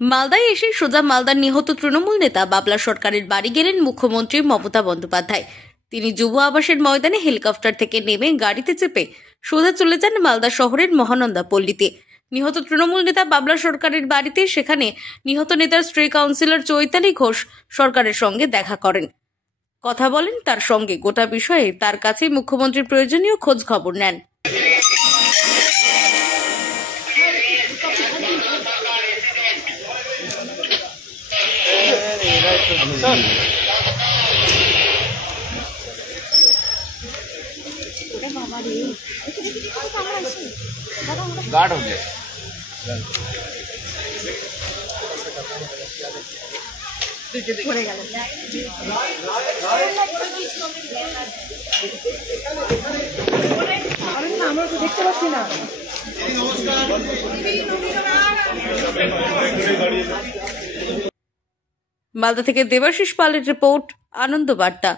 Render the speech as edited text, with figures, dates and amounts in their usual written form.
মালদায় এসে সোজা মালদার নিহত তৃণমূল নেতা বাবলা সরকারের বাড়ি গেলেন মুখ্যমন্ত্রী মমতা বন্দ্যোপাধ্যায়। তিনি যুব আবাসের ময়দানে হেলিকপ্টার থেকে নেমে গাড়িতে চেপে সোজা চলে যান মালদা শহরের মহানন্দা পল্লীতে। নিহত তৃণমূল নেতা বাবলা সরকারের বাড়িতে সেখানে নিহত নেতার স্ত্রী কাউন্সিলর চৈতালি ঘোষ সরকারের সঙ্গে দেখা করেন, কথা বলেন। তার সঙ্গে গোটা বিষয়ে তার কাছে মুখ্যমন্ত্রীর প্রয়োজনীয় খোঁজ খবর নেন। गार्ड हो गया। আমরা তো দেখতে পাচ্ছি না। মালদা থেকে দেবাশিস পালের রিপোর্ট, আনন্দ বার্তা।